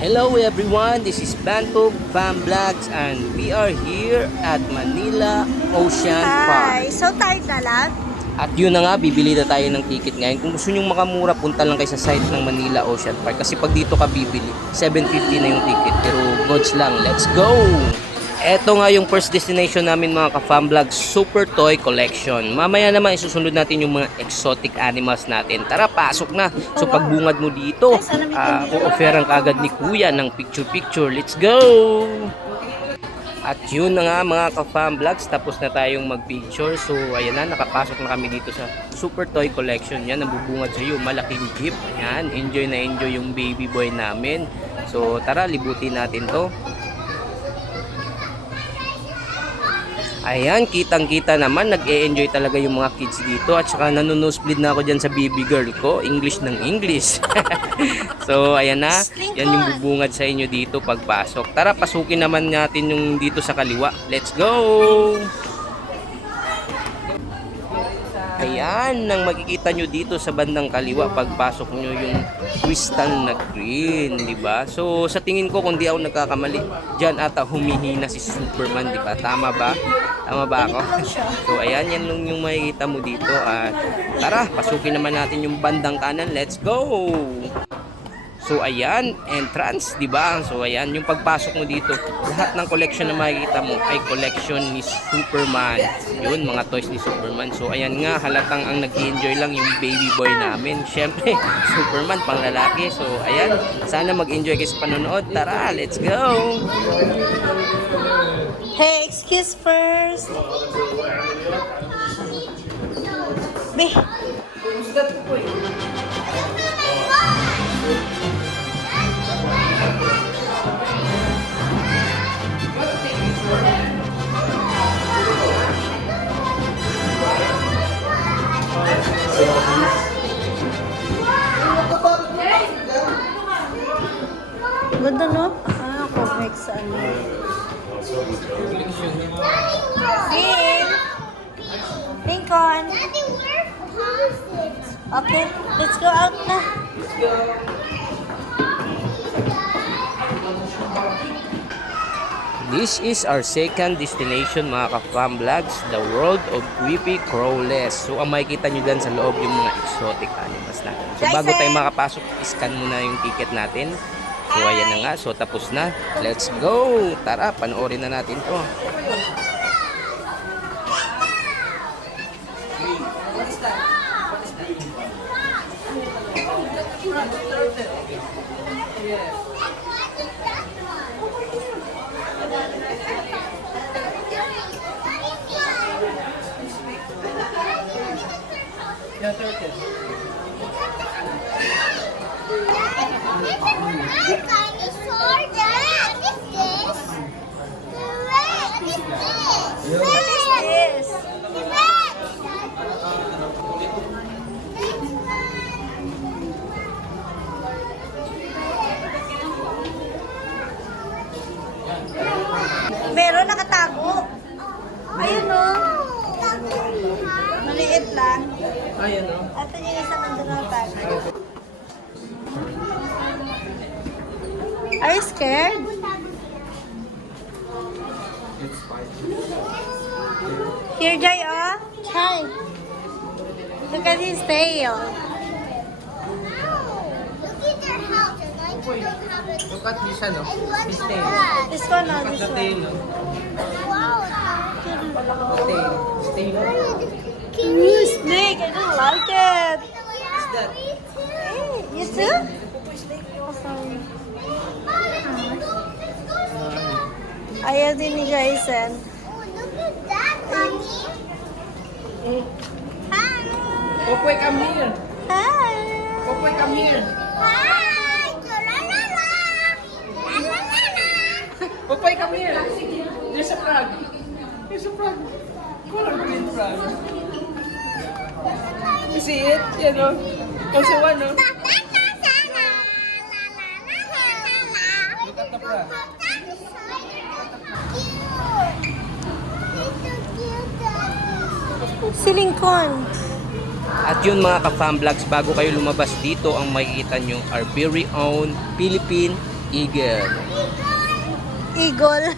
Hello everyone, this is Bantog Fam Vlogs and we are here at Manila Ocean Park. Hi! So tired na lang? At yun na nga, bibili na tayo ng ticket ngayon. Kung gusto nyong makamura, punta lang kayo sa site ng Manila Ocean Park. Kasi pag dito ka bibili, 750 na yung ticket. Pero goods lang, let's go! Eto nga yung first destination namin mga ka-fam vlogs, Super Toy Collection. Mamaya naman isusunod natin yung mga exotic animals natin. Tara, pasok na! So pagbungad mo dito, o-offeran ka agad ni Kuya ng picture-picture. Let's go! At yun na nga mga ka-fam vlogs, tapos na tayong mag-picture. So ayan na, nakapasok na kami dito sa Super Toy Collection. Yan, nabubungad sa iyo, malaking jeep. Ayan, enjoy na enjoy yung baby boy namin. So tara, libutin natin to. Ayan, kitang-kita naman, nag-e-enjoy talaga yung mga kids dito. At saka nanonosebleed na ako dyan sa baby girl ko, English ng English. So ayan na, yan yung bubungad sa inyo dito pagpasok. Tara, pasukin naman natin yung dito sa kaliwa. Let's go! Ayan, nang makikita nyo dito sa bandang kaliwa pagpasok nyo yung crystal na green, di ba? So sa tingin ko, kung di ako nagkakamali, dyan ata humihina si Superman, di ba? Tama ba? Tama ba ako? So ayan, yan lang yung makikita mo dito. At tara, pasukin naman natin yung bandang kanan. Let's go! So ayan, entrance, di ba? So ayan, yung pagpasok mo dito, lahat ng collection na makikita mo ay collection ni Superman. Yun, mga toys ni Superman. So ayan nga, halatang ang nag-enjoy lang yung baby boy namin. Syempre, Superman pang lalaki. So ayan, sana mag-enjoy kayo sa panonood. Tara, let's go! Hey, excuse first. Be. Ganda no? Comics ano. Big. Lincoln. Okay, let's go out na. This is our second destination mga ka-fam vlogs, the world of creepy crawlers. So ang makikita nyo dyan sa loob yung mga exotic animals natin. So bago tayo makapasok, scan muna yung ticket natin. So ayan na nga, so tapos na. Let's go! Tara, panoorin na natin to. What is this? Meron nakatago. Ayun o. Maliit lang. Ayun o. At yung isa nandun nakatago. Are you scared? Here, Jay, oh. Hi. Look at his tail. Look at this ano, his tail. This one, oh, this one. Tail. Ooh, snake. I don't like it. What's that? Hey, you too? Oh, sorry. Ayaw din ni Jason. Popoy, come here. Hi. Popoy, come here. Popoy, come here. There's a frog. There's a frog. Color green frog. You see it? You know? There's one, no? Look at the frog. Si Lincoln. At yun mga ka-fam vlogs, bago kayo lumabas dito, ang makikita nyo our very own Philippine Eagle. Eagle.